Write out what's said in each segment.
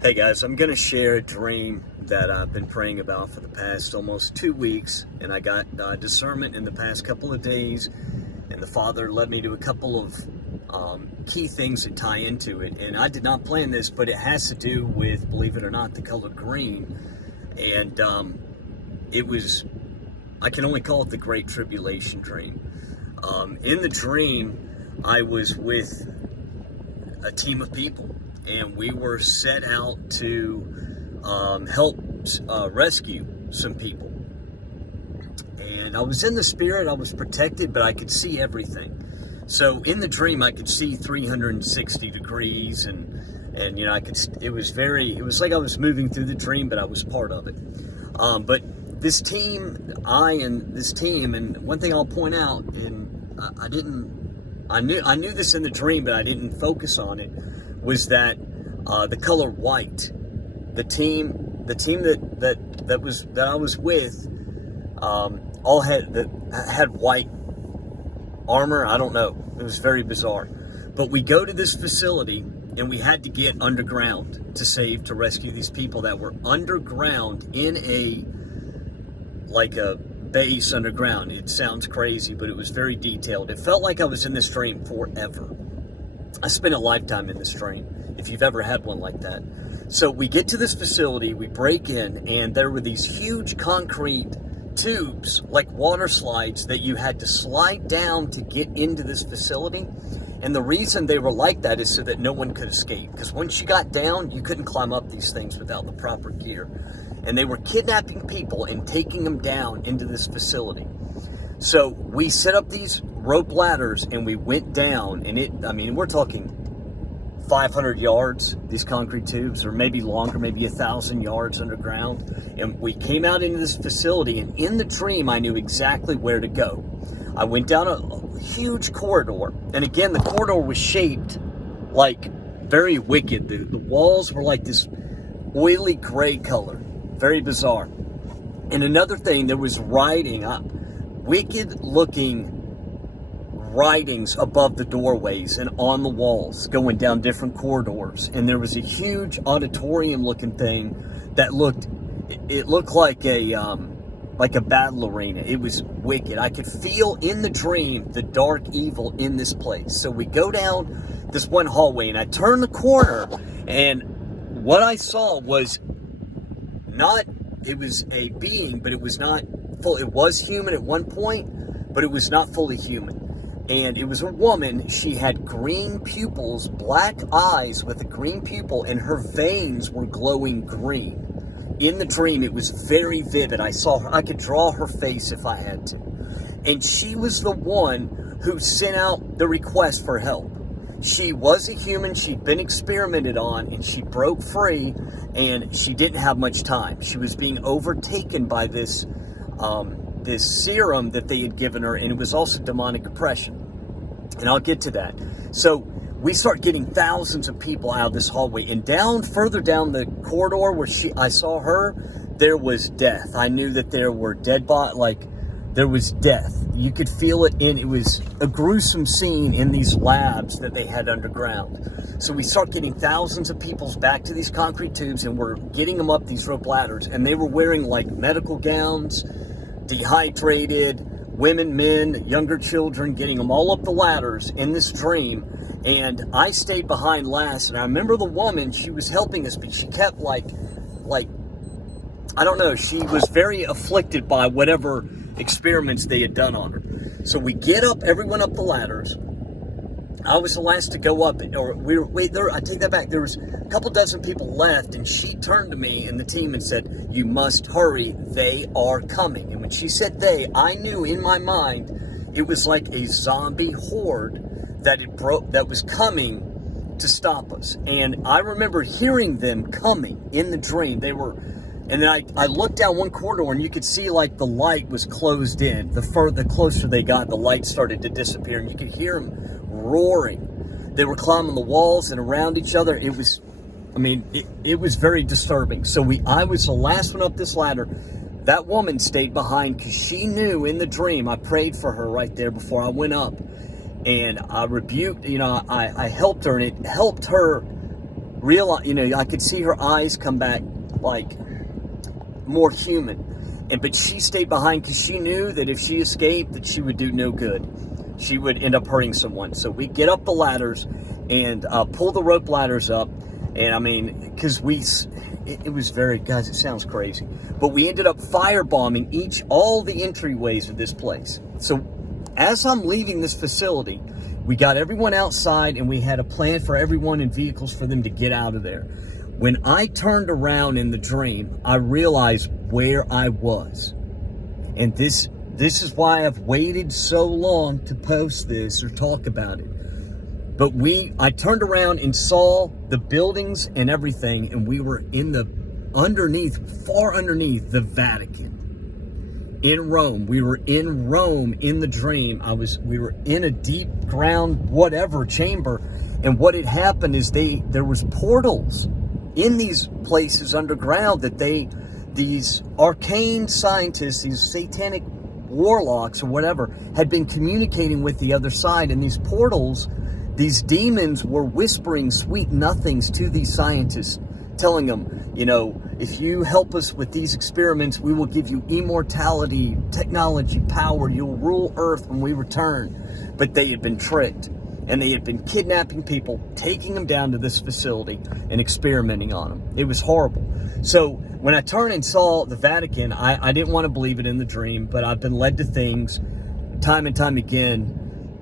Hey guys, I'm going to share a dream that I've been praying about for the past almost 2 weeks, and I got discernment in the past couple of days, and the Father led me to a couple of key things that tie into it. And I did not plan this, but it has to do with, believe it or not, the color green. And it was, I can only call it the Great Tribulation dream. In the dream, I was with a team of people, and we were set out to help rescue some people. And I was in the spirit, I was protected, but I could see everything. So in the dream, I could see 360 degrees, and you know, it was like I was moving through the dream, but I was part of it. But this team, and one thing I'll point out, and I knew this in the dream, but I didn't focus on it, was that the color white. The team that I was with, all had white armor. I don't know. It was very bizarre. But we go to this facility, and we had to get underground to rescue these people that were underground in a base underground. It sounds crazy, but it was very detailed. It felt like I was in this dream forever. I spent a lifetime in this dream, if you've ever had one like that. So we get to this facility, we break in, and there were these huge concrete tubes, like water slides, that you had to slide down to get into this facility. And the reason they were like that is so that no one could escape, because once you got down, you couldn't climb up these things without the proper gear. And they were kidnapping people and taking them down into this facility. So we set up these rope ladders, and we went down, and we're talking 500 yards, these concrete tubes, or maybe longer, maybe 1,000 yards underground. And we came out into this facility, and in the dream, I knew exactly where to go. I went down a huge corridor, and again, the corridor was shaped like very wicked. The walls were like this oily gray color, very bizarre. And another thing, there was writing, wicked looking writings above the doorways and on the walls going down different corridors. And there was a huge auditorium looking thing that looked like a battle arena. It was wicked. I could feel in the dream the dark evil in this place. So we go down this one hallway, and I turn the corner, and what I saw was it was a being, but it was not full. It was human at one point, but it was not fully human. And it was a woman. She had green pupils, black eyes with a green pupil, and her veins were glowing green. In the dream, it was very vivid. I saw her. I could draw her face if I had to. And she was the one who sent out the request for help. She was a human. She'd been experimented on, and she broke free, and she didn't have much time. She was being overtaken by this serum that they had given her, and it was also demonic oppression. And I'll get to that. So we start getting thousands of people out of this hallway, and further down the corridor where I saw her, there was death. I knew that there were dead bodies, there was death. You could feel it it was a gruesome scene in these labs that they had underground. So we start getting thousands of people back to these concrete tubes, and we're getting them up these rope ladders, and they were wearing medical gowns, dehydrated, women, men, younger children, getting them all up the ladders in this dream. And I stayed behind last, and I remember the woman, she was helping us, but she kept I don't know, she was very afflicted by whatever experiments they had done on her. So we get everyone up the ladders. I was the last to go up, I take that back. There was a couple dozen people left, and she turned to me and the team and said, "You must hurry, they are coming." And when she said they, I knew in my mind it was like a zombie horde that was coming to stop us. And I remember hearing them coming in the dream. And then I looked down one corridor, and you could see the light was closed in. The closer they got, the light started to disappear, and you could hear them roaring. They were climbing the walls and around each other. It was very disturbing. So I was the last one up this ladder. That woman stayed behind because she knew in the dream. I prayed for her right there before I went up, and I rebuked. I helped her, and it helped her I could see her eyes come back like more human. But she stayed behind because she knew that if she escaped, that she would do no good. She would end up hurting someone. So we get up the ladders and pull the rope ladders up. And I mean, because it was very, guys, it sounds crazy, but we ended up firebombing all the entryways of this place. So as I'm leaving this facility, we got everyone outside and we had a plan for everyone in vehicles for them to get out of there. When I turned around in the dream, I realized where I was. And this is why I've waited so long to post this or talk about it. But I turned around and saw the buildings and everything, and we were far underneath the Vatican in Rome. We were in Rome in the dream. We were in a deep ground, whatever chamber. And what had happened is there was portals in these places underground that these arcane scientists, these satanic warlocks or whatever, had been communicating with the other side. And these portals, these demons were whispering sweet nothings to these scientists, telling them, if you help us with these experiments, we will give you immortality, technology, power. You'll rule Earth when we return. But they had been tricked, and they had been kidnapping people, taking them down to this facility and experimenting on them. It was horrible. So when I turned and saw the Vatican, I didn't want to believe it in the dream, but I've been led to things time and time again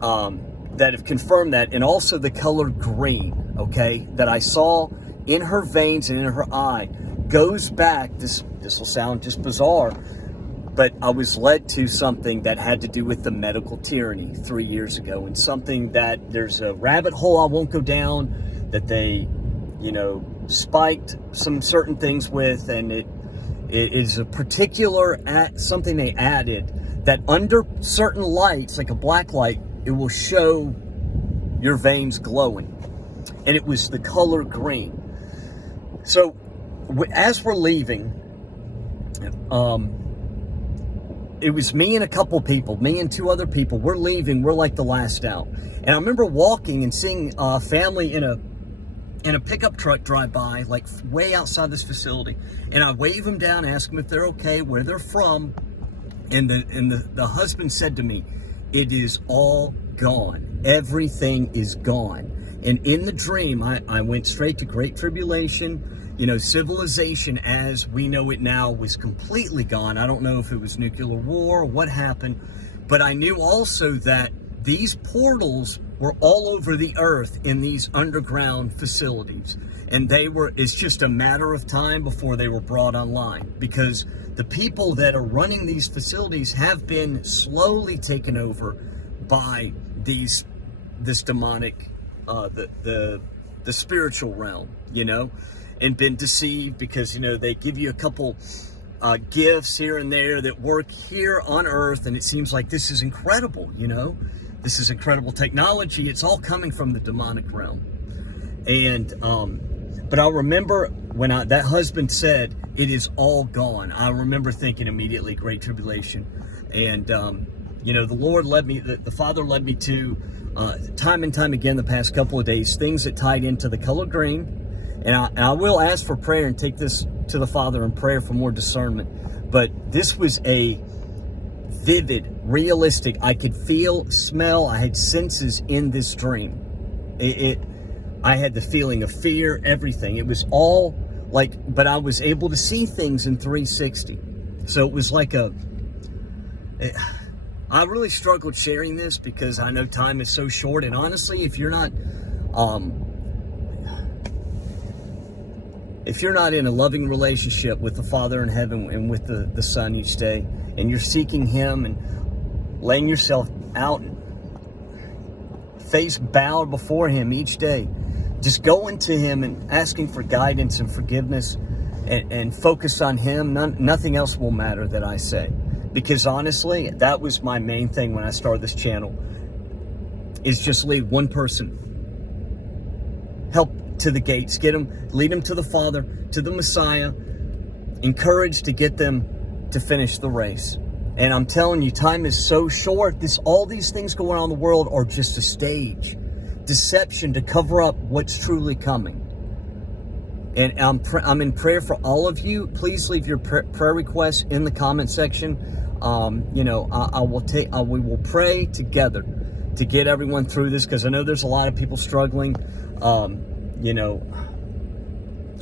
that have confirmed that. And also the color green, okay, that I saw in her veins and in her eye goes back. This will sound just bizarre, but I was led to something that had to do with the medical tyranny 3 years ago, and something that there's a rabbit hole I won't go down, that they, spiked some certain things with, and it is a particular something they added that under certain lights, like a black light, it will show your veins glowing. And it was the color green. So as we're leaving, it was me and a couple people, me and two other people. We're leaving. We're like the last out. And I remember walking and seeing a family in a pickup truck drive by, like way outside this facility. And I wave them down, ask them if they're okay, where they're from. And the husband said to me, "It is all gone. Everything is gone." And in the dream, I went straight to Great Tribulation. Civilization as we know it now was completely gone. I don't know if it was nuclear war or what happened, but I knew also that these portals were all over the earth in these underground facilities. And it's just a matter of time before they were brought online, because the people that are running these facilities have been slowly taken over by this demonic, the spiritual realm, and been deceived, because they give you a couple gifts here and there that work here on earth, and it seems like this is incredible. This is incredible technology. It's all coming from the demonic realm. And but I remember when that husband said it is all gone, I remember thinking immediately Great Tribulation. And the Lord led me, the Father led me to time and time again the past couple of days, things that tied into the color green. And I will ask for prayer and take this to the Father in prayer for more discernment. But this was a vivid, realistic, I could feel, smell, I had senses in this dream. I had the feeling of fear, everything. It was all but I was able to see things in 360. So it was like I really struggled sharing this because I know time is so short. And honestly, if you're not in a loving relationship with the Father in heaven and with the Son each day, and you're seeking Him and laying yourself out, face bowed before Him each day, just going to Him and asking for guidance and forgiveness, and focus on Him. Nothing else will matter that I say. Because honestly, that was my main thing when I started this channel, is just lead one person. Help to the gates, lead them to the Father, to the Messiah, encourage to get them to finish the race. And I'm telling you, time is so short. All these things going on in the world are just a stage, deception to cover up what's truly coming. And I'm in prayer for all of you. Please leave your prayer requests in the comment section. You know, we will pray together to get everyone through this, because I know there's a lot of people struggling. You know,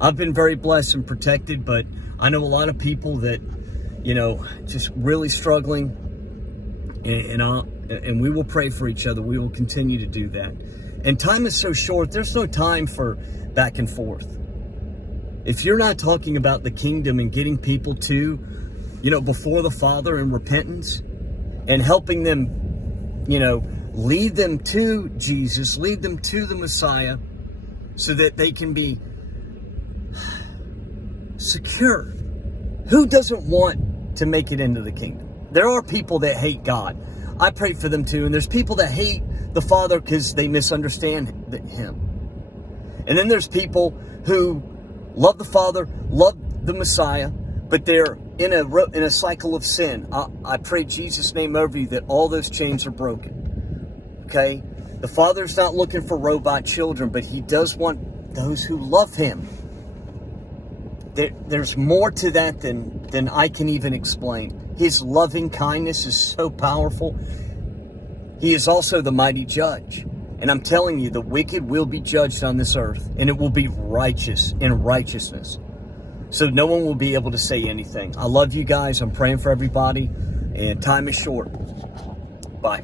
I've been very blessed and protected, but I know a lot of people that, you know, just really struggling. And we will pray for each other. We will continue to do that. And time is so short. There's no time for back and forth. If you're not talking about the kingdom and getting people to, you know, before the Father in repentance and helping them, you know, lead them to Jesus, lead them to the Messiah so that they can be secure. Who doesn't want to make it into the kingdom? There are people that hate God. I pray for them too. And there's people that hate the Father because they misunderstand Him. And then there's people who love the Father, love the Messiah, but they're in a cycle of sin. I pray Jesus' name over you that all those chains are broken. Okay? The Father's not looking for robot children, but He does want those who love Him. There's more to that than I can even explain. His loving kindness is so powerful. He is also the mighty judge. And I'm telling you, the wicked will be judged on this earth, and it will be righteous in righteousness. So no one will be able to say anything. I love you guys. I'm praying for everybody, and time is short. Bye.